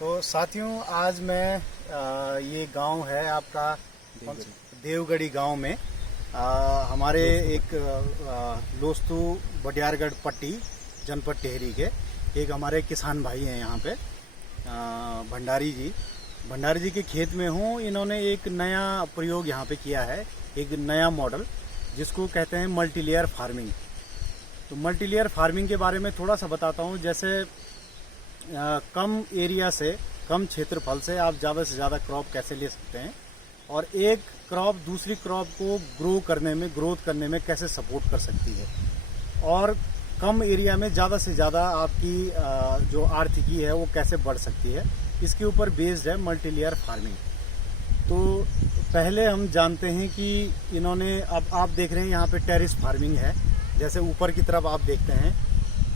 तो साथियों, आज मैं ये गांव है आपका देवगढ़ी गांव में हमारे एक लोस्तु बडियारगढ़ पट्टी जनपद टिहरी के एक हमारे किसान भाई हैं यहाँ पे भंडारी जी के खेत में हूँ। इन्होंने एक नया प्रयोग यहाँ पे किया है, एक नया मॉडल जिसको कहते हैं मल्टी लेयर फार्मिंग। तो मल्टी लेयर फार्मिंग के बारे में थोड़ा सा बताता हूँ। जैसे कम एरिया से, कम क्षेत्रफल से आप ज़्यादा से ज़्यादा क्रॉप कैसे ले सकते हैं और एक क्रॉप दूसरी क्रॉप को ग्रोथ करने में कैसे सपोर्ट कर सकती है, और कम एरिया में ज़्यादा से ज़्यादा आपकी जो आर्थिकी है वो कैसे बढ़ सकती है, इसके ऊपर बेस्ड है मल्टी लेयर फार्मिंग। तो पहले हम जानते हैं कि इन्होंने, अब आप देख रहे हैं यहाँ पे टेरेस फार्मिंग है। जैसे ऊपर की तरफ आप देखते हैं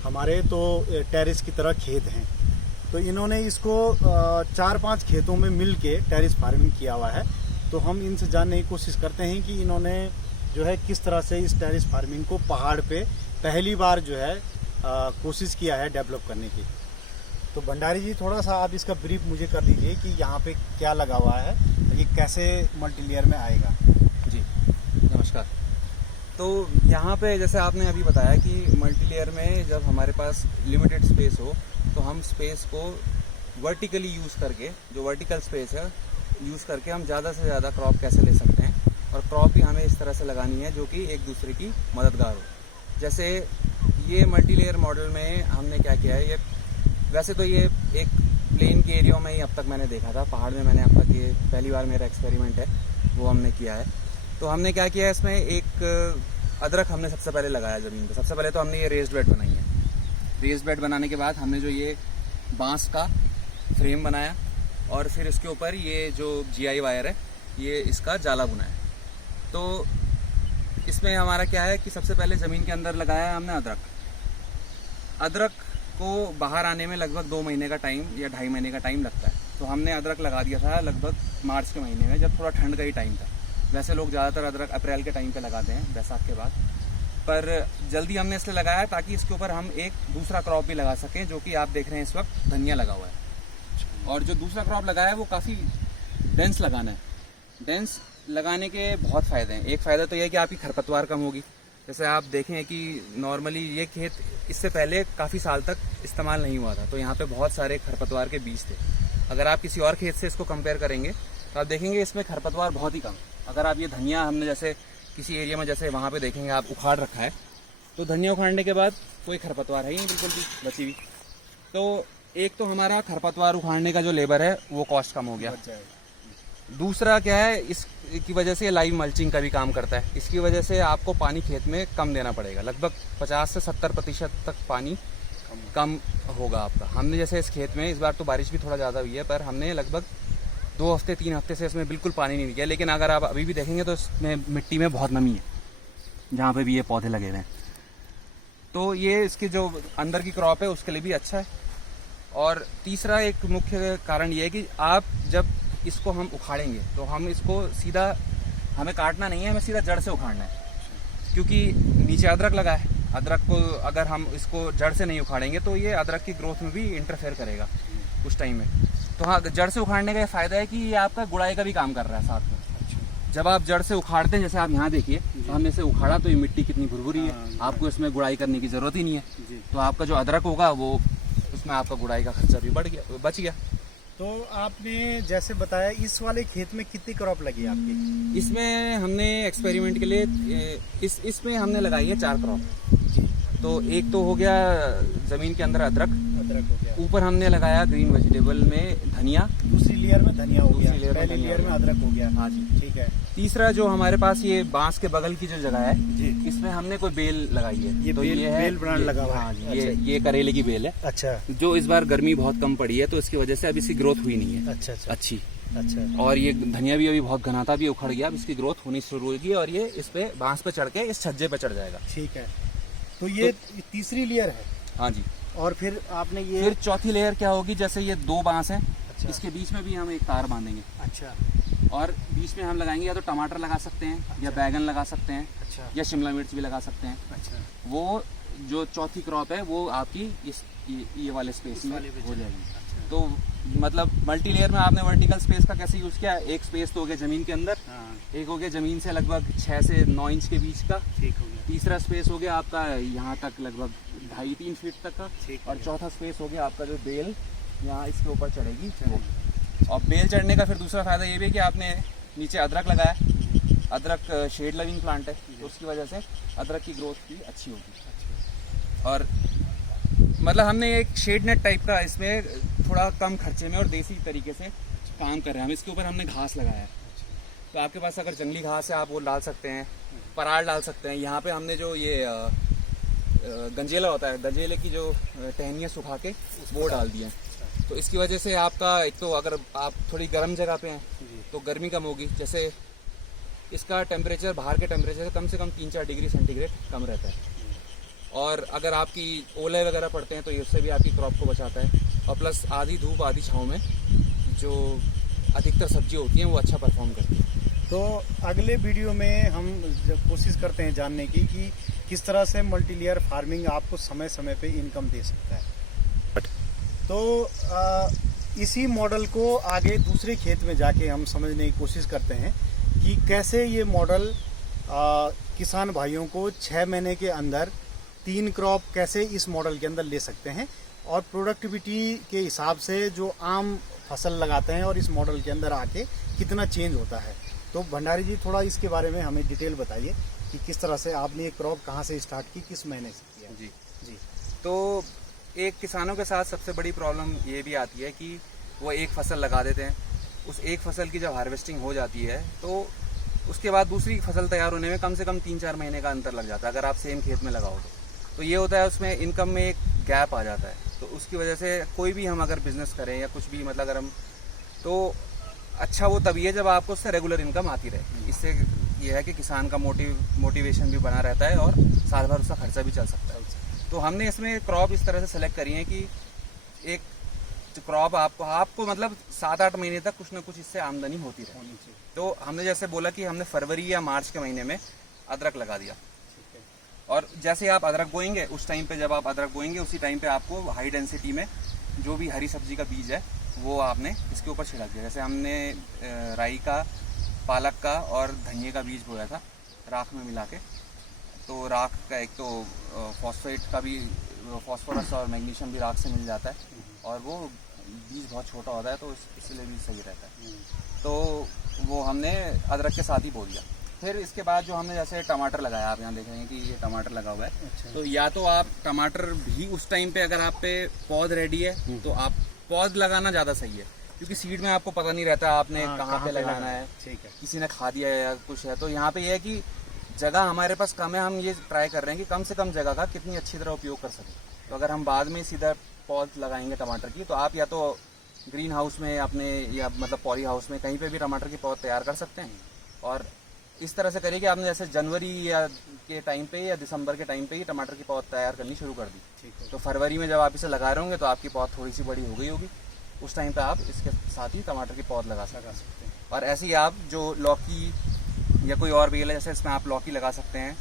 हमारे तो टेरेस की तरह खेत हैं, तो इन्होंने इसको 4-5 खेतों में मिल के टेरेस फार्मिंग किया हुआ है। तो हम इनसे जानने की कोशिश करते हैं कि इन्होंने जो है किस तरह से इस टेरेस फार्मिंग को पहाड़ पे पहली बार जो है कोशिश किया है डेवलप करने की। तो भंडारी जी, थोड़ा सा आप इसका ब्रीफ मुझे कर दीजिए कि यहाँ पे क्या लगा हुआ है, ये कैसे मल्टी लेयर में आएगा। जी नमस्कार। तो यहाँ पे जैसे आपने अभी बताया कि मल्टी लेयर में जब हमारे पास लिमिटेड स्पेस हो तो हम स्पेस को वर्टिकली यूज़ करके, जो वर्टिकल स्पेस है यूज़ करके हम ज़्यादा से ज़्यादा क्रॉप कैसे ले सकते हैं, और क्रॉप भी हमें इस तरह से लगानी है जो कि एक दूसरे की मददगार हो। जैसे ये मल्टी लेयर मॉडल में हमने क्या किया है, ये वैसे तो ये एक प्लेन के एरिया में ही अब तक मैंने देखा था, पहाड़ में मैंने अब तक ये पहली बार मेरा एक्सपेरिमेंट है वो हमने किया है। तो हमने क्या किया है, इसमें एक अदरक हमने सबसे पहले लगाया ज़मीन पे। सबसे पहले तो हमने ये रेस्ड बेड बनाई है। रेस्ड बेड बनाने के बाद हमने जो ये बांस का फ्रेम बनाया और फिर इसके ऊपर ये जो GI वायर है ये इसका जाला बुनाया। तो इसमें हमारा क्या है कि सबसे पहले ज़मीन के अंदर लगाया है हमने अदरक को बाहर आने में लगभग 2 महीने का टाइम या 2.5 महीने का टाइम लगता है। तो हमने अदरक लगा दिया था लगभग मार्च के महीने में, जब थोड़ा ठंड का ही टाइम था। वैसे लोग ज़्यादातर अदरक अप्रैल के टाइम पे लगाते हैं, बैसाख के बाद, पर जल्दी हमने इसलिए लगाया ताकि इसके ऊपर हम एक दूसरा क्रॉप भी लगा सकें, जो कि आप देख रहे हैं इस वक्त धनिया लगा हुआ है। और जो दूसरा क्रॉप लगाया है वो काफ़ी डेंस लगाना है। डेंस लगाने के बहुत फ़ायदे हैं। एक फ़ायदा तो यह है कि आपकी खरपतवार कम होगी। जैसे आप देखें कि नॉर्मली ये खेत इससे पहले काफ़ी साल तक इस्तेमाल नहीं हुआ था, तो यहाँ पे बहुत सारे खरपतवार के बीज थे। अगर आप किसी और खेत से इसको कंपेयर करेंगे तो आप देखेंगे इसमें खरपतवार बहुत ही कम। अगर आप ये धनिया, हमने जैसे किसी एरिया में जैसे वहाँ पे देखेंगे आप उखाड़ रखा है, तो धनिया उखाड़ने के बाद कोई खरपतवार है ही नहीं बिल्कुल भी बची हुई। तो एक तो हमारा खरपतवार उखाड़ने का जो लेबर है वो कॉस्ट कम हो गया। दूसरा क्या है, इसकी वजह से लाइव मल्चिंग का भी काम करता है। इसकी वजह से आपको पानी खेत में कम देना पड़ेगा, लगभग 50 से 70% तक पानी कम होगा आपका। हमने जैसे इस खेत में इस बार तो बारिश भी थोड़ा ज़्यादा हुई है, पर हमने लगभग 2 हफ्ते 3 हफ्ते से इसमें बिल्कुल पानी नहीं दिया। लेकिन अगर आप अभी भी देखेंगे तो इसमें मिट्टी में बहुत नमी है, जहाँ पे भी ये पौधे लगे हुए हैं। तो ये इसकी जो अंदर की क्रॉप है उसके लिए भी अच्छा है। और तीसरा एक मुख्य कारण ये है कि आप जब इसको हम उखाड़ेंगे तो हम इसको सीधा, हमें काटना नहीं है, हमें सीधा जड़ से उखाड़ना है, क्योंकि नीचे अदरक लगा है। अदरक को अगर हम इसको जड़ से नहीं उखाड़ेंगे तो ये अदरक की ग्रोथ में भी इंटरफेयर करेगा उस टाइम में। तो हाँ, जड़ से उखाड़ने का ये फ़ायदा है कि ये आपका गुड़ाई का भी काम कर रहा है साथ में। जब आप जड़ से उखाड़ते हैं, जैसे आप यहाँ देखिए, तो हमने इसे उखाड़ा तो ये मिट्टी कितनी भुरभुरी है, आपको इसमें गुड़ाई करने की ज़रूरत ही नहीं है। तो आपका जो अदरक होगा वो, उसमें आपका गुड़ाई का खर्चा भी बच गया। तो आपने जैसे बताया, इस वाले खेत में कितनी क्रॉप लगी आपकी? इसमें हमने एक्सपेरिमेंट के लिए इसमें हमने लगाई है 4 क्रॉप। तो एक तो हो गया ज़मीन के अंदर अदरक हो गया, ऊपर हमने लगाया ग्रीन वेजिटेबल में धनिया, दूसरी लेयर में धनिया हो गया, पहली धनिया लेयर में अदरक हो गया। हाँ जी, ठीक है। तीसरा जो हमारे पास ये बांस के बगल की जो जगह है जी, इसमें हमने कोई बेल लगाई है। ये तो बेल, ये है बेल ब्रांड लगा हुआ है। हाँ जी, अच्छा। ये करेले की बेल है। अच्छा, जो इस बार गर्मी बहुत कम पड़ी है तो इसकी वजह से अभी इसकी ग्रोथ हुई नहीं है अच्छा अच्छी। अच्छा। और ये धनिया भी अभी बहुत घना था, भी उखड़ गया, अब इसकी ग्रोथ होनी शुरू होगी और ये इस पे बांस पे चढ़ के इस छज्जे पे चढ़ जाएगा। ठीक है। तो ये तीसरी लेयर है। हाँ जी। और फिर आपने ये, फिर चौथी लेयर क्या होगी, जैसे ये 2 बांस हैं, अच्छा, इसके बीच में भी हम एक तार बांधेंगे। अच्छा। और बीच में हम लगाएंगे या तो टमाटर लगा सकते हैं, अच्छा, या बैगन लगा सकते हैं, अच्छा, या शिमला मिर्च भी लगा सकते हैं। अच्छा। वो जो चौथी क्रॉप है वो आपकी इस ये वाले स्पेस में हो जाएगी। अच्छा। तो मतलब मल्टी लेयर में आपने वर्टिकल स्पेस का कैसे यूज़ किया? एक स्पेस तो हो गया ज़मीन के अंदर, हाँ, एक हो गया ज़मीन से लगभग 6 से 9 इंच के बीच का, ठीक हो गया, तीसरा स्पेस हो गया आपका यहाँ तक लगभग 2.5-3 फीट तक का, ठीक हो और गया। चौथा स्पेस हो गया आपका जो बेल यहाँ इसके ऊपर चढ़ेगी वो। और बेल चढ़ने का फिर दूसरा फ़ायदा ये भी है कि आपने नीचे अदरक लगाया, अदरक शेड लविंग प्लांट है, तो उसकी वजह से अदरक की ग्रोथ भी अच्छी होगी। और मतलब हमने एक शेड नेट टाइप का इसमें थोड़ा कम खर्चे में और देसी तरीके से काम कर रहे हैं हम। इसके ऊपर हमने घास लगाया है, तो आपके पास अगर जंगली घास है आप वो डाल सकते हैं, पराल डाल सकते हैं। यहाँ पे हमने जो ये गंजेला होता है, गंजेले की जो टहनियाँ सुखा के वो डाल दिए हैं। तो इसकी वजह से आपका एक तो अगर आप थोड़ी गर्म जगह पे हैं तो गर्मी कम होगी। जैसे इसका टेम्परेचर बाहर के टेम्परेचर से कम 3-4 डिग्री सेंटीग्रेड कम रहता है। और अगर आपकी ओले वगैरह पड़ते हैं तो इससे भी आपकी क्रॉप को बचाता है। और प्लस आधी धूप आधी छाँव में जो अधिकतर सब्जी होती हैं वो अच्छा परफॉर्म करती है। तो अगले वीडियो में हम कोशिश करते हैं जानने की कि किस तरह से मल्टी लेयर फार्मिंग आपको समय समय पे इनकम दे सकता है। तो इसी मॉडल को आगे दूसरे खेत में जाके हम समझने की कोशिश करते हैं कि कैसे ये मॉडल किसान भाइयों को 6 महीने के अंदर 3 क्रॉप कैसे इस मॉडल के अंदर ले सकते हैं, और प्रोडक्टिविटी के हिसाब से जो आम फसल लगाते हैं और इस मॉडल के अंदर आके कितना चेंज होता है। तो भंडारी जी थोड़ा इसके बारे में हमें डिटेल बताइए कि किस तरह से आपने ये क्रॉप कहाँ से स्टार्ट की, किस महीने से किया? जी जी तो एक किसानों के साथ सबसे बड़ी प्रॉब्लम ये भी आती है कि वो एक फसल लगा देते हैं, उस एक फसल की जब हार्वेस्टिंग हो जाती है तो उसके बाद दूसरी फसल तैयार होने में कम से कम 3-4 महीने का अंतर लग जाता है अगर आप सेम खेत में लगाओ तो ये होता है उसमें इनकम में एक गैप आ जाता है। तो उसकी वजह से कोई भी हम अगर बिजनेस करें या कुछ भी मतलब अगर हम तो अच्छा वो तभी है जब आपको उससे रेगुलर इनकम आती रहे। इससे ये है कि किसान का मोटिवेशन भी बना रहता है और साल भर उसका खर्चा भी चल सकता है। तो हमने इसमें क्रॉप इस तरह से सेलेक्ट करी है कि एक क्रॉप आपको मतलब 7-8 महीने तक कुछ ना कुछ इससे आमदनी होती रहे। तो हमने जैसे बोला कि हमने फरवरी या मार्च के महीने में अदरक लगा दिया, और जैसे आप अदरक बोएंगे उस टाइम पे जब आप अदरक बोएंगे उसी टाइम पे आपको हाई डेंसिटी में जो भी हरी सब्जी का बीज है वो आपने इसके ऊपर छिड़क दिया। जैसे हमने राई का, पालक का और धनिए का बीज बोया था राख में मिला के। तो राख का एक तो फॉस्फेट का भी, फॉस्फोरस और मैग्नीशियम भी राख से मिल जाता है, और वो बीज बहुत छोटा होता है तो इसलिए भी सही रहता है। तो वो हमने अदरक के साथ ही बो दिया। फिर इसके बाद जो हमने जैसे टमाटर लगाया, आप यहाँ देखेंगे कि ये टमाटर लगा हुआ है। अच्छा। तो या तो आप टमाटर भी उस टाइम पे अगर आप पे पौध रेडी है तो आप पौध लगाना ज़्यादा सही है, क्योंकि सीड में आपको पता नहीं रहता आपने कहाँ पे लगाना है, ठीक है। किसी ने खा दिया है या कुछ है। तो यहाँ पे ये है कि जगह हमारे पास कम है, हम ये ट्राई कर रहे हैं कि कम से कम जगह का कितनी अच्छी तरह उपयोग कर सकें। तो अगर हम बाद में सीधा पौध लगाएंगे टमाटर की तो आप या तो ग्रीन हाउस में अपने या मतलब पॉली हाउस में कहीं पे भी टमाटर की पौध तैयार कर सकते हैं। और इस तरह से करिए कि आपने जैसे जनवरी या के टाइम पे या दिसंबर के टाइम पे ही टमाटर की पौध तैयार करनी शुरू कर दी, ठीक है। तो फरवरी में जब आप इसे लगा रहे होंगे तो आपकी पौध थोड़ी सी बड़ी हो गई होगी, उस टाइम पे आप इसके साथ ही टमाटर की पौध लगा सकते हैं। और ऐसे ही आप जो लौकी या कोई और बेल है, जैसे इसमें आप लौकी लगा सकते हैं,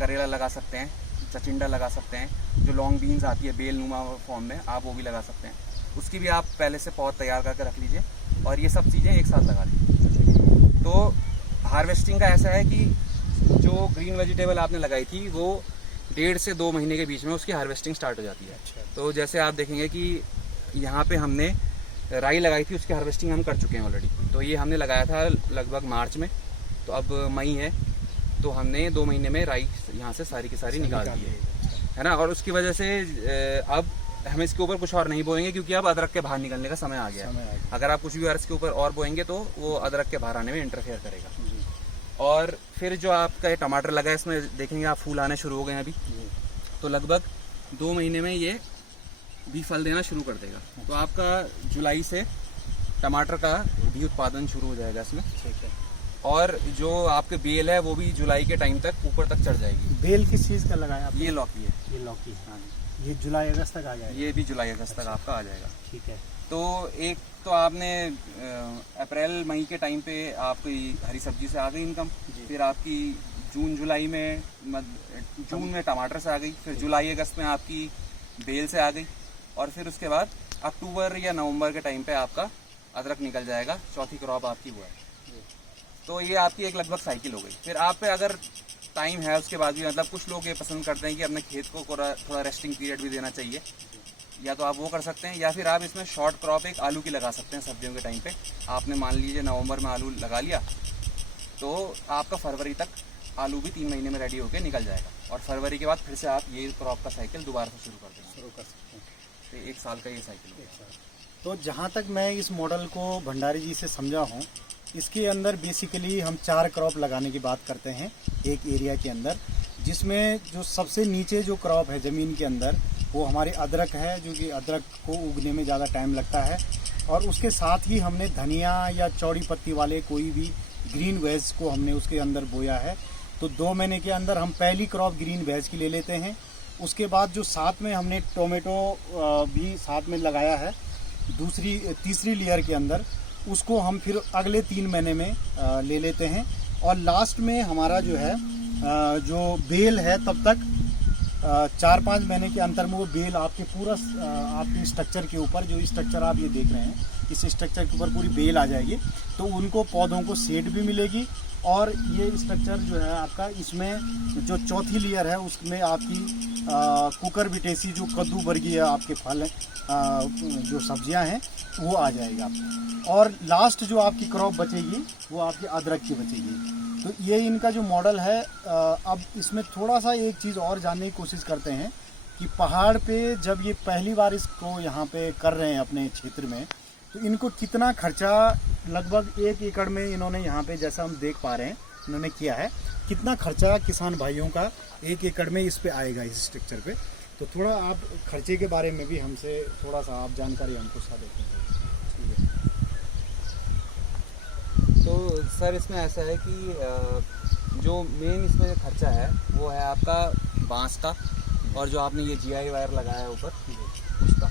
करेला लगा सकते हैं, चचिंडा लगा सकते हैं, जो लॉन्ग बीन्स आती है बेल नुमा फॉर्म में आप वो भी लगा सकते हैं। उसकी भी आप पहले से पौध तैयार करके रख लीजिए और ये सब चीज़ें एक साथ लगा लीजिए। तो हार्वेस्टिंग का ऐसा है कि जो ग्रीन वेजिटेबल आपने लगाई थी वो 1.5 से 2 महीने के बीच में उसकी हार्वेस्टिंग स्टार्ट हो जाती है। अच्छा। तो जैसे आप देखेंगे कि यहाँ पे हमने राई लगाई थी, उसकी हार्वेस्टिंग हम कर चुके हैं ऑलरेडी। तो ये हमने लगाया था लगभग मार्च में, तो अब मई है, तो हमने 2 महीने में राई यहाँ से सारी की सारी निकाल दी है ना। और उसकी वजह से अब हम इसके ऊपर कुछ और नहीं बोएंगे, क्योंकि अब अदरक के बाहर निकलने का समय आ गया है। अगर आप कुछ भी और इसके ऊपर और बोएंगे तो वो अदरक के बाहर आने में इंटरफेयर करेगा। और फिर जो आपका ये टमाटर लगा है इसमें देखेंगे आप फूल आने शुरू हो गए हैं अभी, तो लगभग 2 महीने में ये भी फल देना शुरू कर देगा। तो आपका जुलाई से टमाटर का भी उत्पादन शुरू हो जाएगा इसमें, ठीक है। और जो आपके बेल है वो भी जुलाई के टाइम तक ऊपर तक चढ़ जाएगी। बेल किस चीज़ का लगाया आपने? ये लौकी है, ये लौकी है। हाँ, ये जुलाई अगस्त तक आ जाएगा। ये भी जुलाई अगस्त तक आपका आ जाएगा। ठीक है। तो एक तो आपने अप्रैल मई के टाइम पे आपकी हरी सब्जी से आ गई इनकम, फिर आपकी जून जुलाई में जून में टमाटर से आ गई, फिर जुलाई अगस्त में आपकी बेल से आ गई, और फिर उसके बाद अक्टूबर या नवंबर के टाइम पे आपका अदरक निकल जाएगा, चौथी क्रॉप आपकी वो है। तो ये आपकी एक लगभग साइकिल हो गई। फिर आप पे अगर टाइम है उसके बाद भी, मतलब कुछ लोग ये पसंद करते हैं कि अपने खेत को थोड़ा रेस्टिंग पीरियड भी देना चाहिए, या तो आप वो कर सकते हैं, या फिर आप इसमें शॉर्ट क्रॉप एक आलू की लगा सकते हैं सर्दियों के टाइम पे। आपने मान लीजिए नवंबर में आलू लगा लिया, तो आपका फरवरी तक आलू भी 3 महीने में रेडी होकर निकल जाएगा, और फरवरी के बाद फिर से आप ये क्रॉप का साइकिल दोबारा से शुरू कर देंगे। शुरू कर सकते हैं। तो 1 साल का ये साइकिल होगा। तो जहाँ तक मैं इस मॉडल को भंडारी जी से समझा हूँ, इसके अंदर बेसिकली हम 4 क्रॉप लगाने की बात करते हैं एक एरिया के अंदर, जिसमें जो सबसे नीचे जो क्रॉप है ज़मीन के अंदर वो हमारे अदरक है, जो कि अदरक को उगने में ज़्यादा टाइम लगता है। और उसके साथ ही हमने धनिया या चौड़ी पत्ती वाले कोई भी ग्रीन वेज को हमने उसके अंदर बोया है। तो 2 महीने के अंदर हम पहली क्रॉप ग्रीन वेज की ले लेते हैं। उसके बाद जो साथ में हमने टोमेटो भी साथ में लगाया है तीसरी लेयर के अंदर, उसको हम फिर अगले 3 महीने में ले लेते हैं। और लास्ट में हमारा जो है जो बेल है, तब तक 4-5 महीने के अंतर में वो बेल आपके पूरा आपके स्ट्रक्चर के ऊपर, जो स्ट्रक्चर आप ये देख रहे हैं, इस स्ट्रक्चर के ऊपर पूरी बेल आ जाएगी। तो उनको पौधों को शेड भी मिलेगी। और ये स्ट्रक्चर जो है आपका, इसमें जो चौथी लेयर है उसमें आपकी कुकर बिटेसी जो कद्दू वर्गीय आपके फल हैं, जो सब्जियां हैं, वो आ जाएगा। और लास्ट जो आपकी क्रॉप बचेगी वो आपकी अदरक की बचेगी। तो ये इनका जो मॉडल है। अब इसमें थोड़ा सा एक चीज़ और जानने की कोशिश करते हैं कि पहाड़ पे जब ये पहली बार इसको यहाँ पे कर रहे हैं अपने क्षेत्र में, तो इनको कितना खर्चा, लगभग 1 एकड़ में इन्होंने यहाँ पे, जैसा हम देख पा रहे हैं, इन्होंने किया है, कितना खर्चा किसान भाइयों का 1 एकड़ में इस पे आएगा, इस स्ट्रक्चर पे। तो थोड़ा आप खर्चे के बारे में भी हमसे थोड़ा सा आप जानकारी हमको सा देते हैं। तो सर इसमें ऐसा है कि जो मेन इसमें जो खर्चा है वो है आपका बांस का, और जो आपने ये GI वायर लगाया है ऊपर उसका।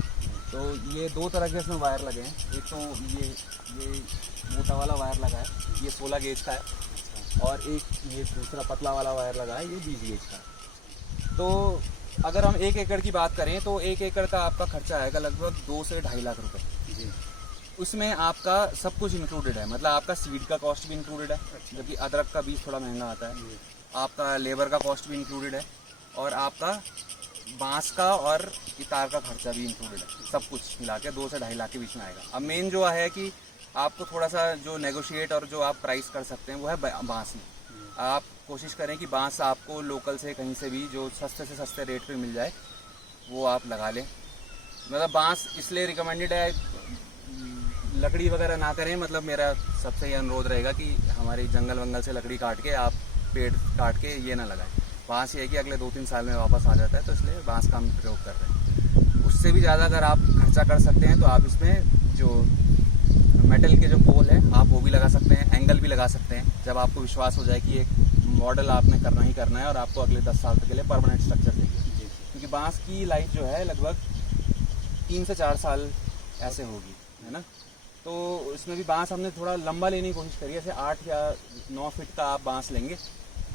तो ये 2 तरह के इसमें वायर लगे हैं। एक तो ये मोटा वाला वायर लगा है, ये 16 गेज का है, और एक ये दूसरा पतला वाला वायर लगा है, ये 20 गेज का है। तो अगर हम 1 एकड़ की बात करें तो 1 एकड़ का आपका खर्चा आएगा लगभग 2 से 2.5 लाख रुपए जी। उसमें आपका सब कुछ इंक्लूडेड है, मतलब आपका सीड का कॉस्ट भी इंक्लूडेड है, जबकि अदरक का बीज थोड़ा महंगा आता है। आपका लेबर का कॉस्ट भी इंक्लूडेड है, और आपका बांस का और तार का खर्चा भी इंक्लूडेड है। सब कुछ मिला के 2 से 2.5 लाख के बीच में आएगा। अब मेन जो है कि आपको थोड़ा सा जो नेगोशिएट और जो आप प्राइस कर सकते हैं वो है बांस में। आप कोशिश करें कि बांस आपको लोकल से कहीं से भी जो सस्ते से सस्ते रेट पे मिल जाए वो आप लगा लें। मतलब बांस इसलिए रिकमेंडेड है, लकड़ी वगैरह ना करें। मतलब मेरा सबसे ये अनुरोध रहेगा कि हमारे जंगल वंगल से लकड़ी काट के, आप पेड़ काट के ये ना लगाएं। बांस ये है कि अगले 2-3 साल में वापस आ जाता है, तो इसलिए बांस का हम प्रयोग कर रहे हैं। उससे भी ज़्यादा अगर आप खर्चा कर सकते हैं तो आप इसमें जो मेटल के जो पोल है आप वो भी लगा सकते हैं, एंगल भी लगा सकते हैं। जब आपको विश्वास हो जाए कि एक मॉडल आपने करना ही करना है और आपको अगले 10 साल तक के लिए परमानेंट स्ट्रक्चर चाहिए, क्योंकि बांस की लाइफ जो है लगभग 3 से 4 साल ऐसे होगी, है ना। तो इसमें भी बांस हमने थोड़ा लंबा लेने की कोशिश करी है, जैसे 8 या 9 फीट का आप बांस लेंगे।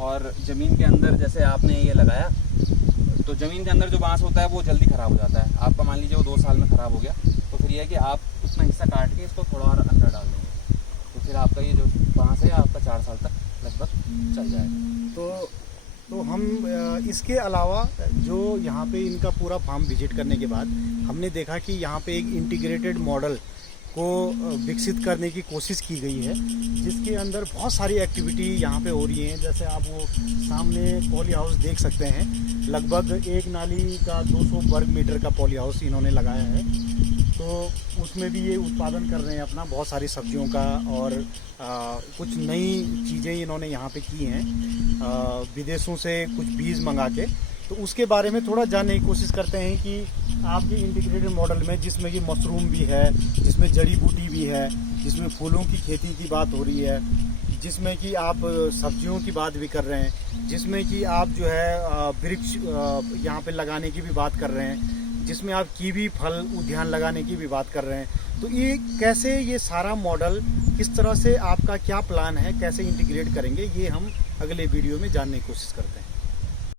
और ज़मीन के अंदर जैसे आपने ये लगाया, तो ज़मीन के अंदर जो बांस होता है वो जल्दी ख़राब हो जाता है। आपका मान लीजिए वो 2 साल में ख़राब हो गया, तो फिर यह है कि आप उतना हिस्सा काट के इसको थोड़ा और अंदर डाल देंगे, तो फिर आपका ये जो बांस है आपका 4 साल तक लगभग चल जाएगा। तो हम इसके अलावा जो यहाँ पे इनका पूरा फार्म विजिट करने के बाद हमने देखा कि यहाँ पे एक इंटीग्रेटेड मॉडल को विकसित करने की कोशिश की गई है, जिसके अंदर बहुत सारी एक्टिविटी यहाँ पे हो रही हैं। जैसे आप वो सामने पॉली हाउस देख सकते हैं, लगभग एक नाली का 200 वर्ग मीटर का पॉली हाउस इन्होंने लगाया है। तो उसमें भी ये उत्पादन कर रहे हैं अपना बहुत सारी सब्जियों का, और कुछ नई चीज़ें इन्होंने यहाँ पे की हैं, विदेशों से कुछ बीज मंगा के। तो उसके बारे में थोड़ा जानने की कोशिश करते हैं कि आपके इंटीग्रेटेड मॉडल में, जिसमें कि मशरूम भी है, जिसमें जड़ी बूटी भी है, जिसमें फूलों की खेती की बात हो रही है, जिसमें कि आप सब्जियों की बात भी कर रहे हैं, जिसमें कि आप जो है वृक्ष यहाँ पे लगाने की भी बात कर रहे हैं, जिसमें आप कीवी फल उद्यान लगाने की भी बात कर रहे हैं। तो ये कैसे, ये सारा मॉडल किस तरह से, आपका क्या प्लान है, कैसे इंटीग्रेट करेंगे, ये हम अगले वीडियो में जानने की कोशिश करते हैं।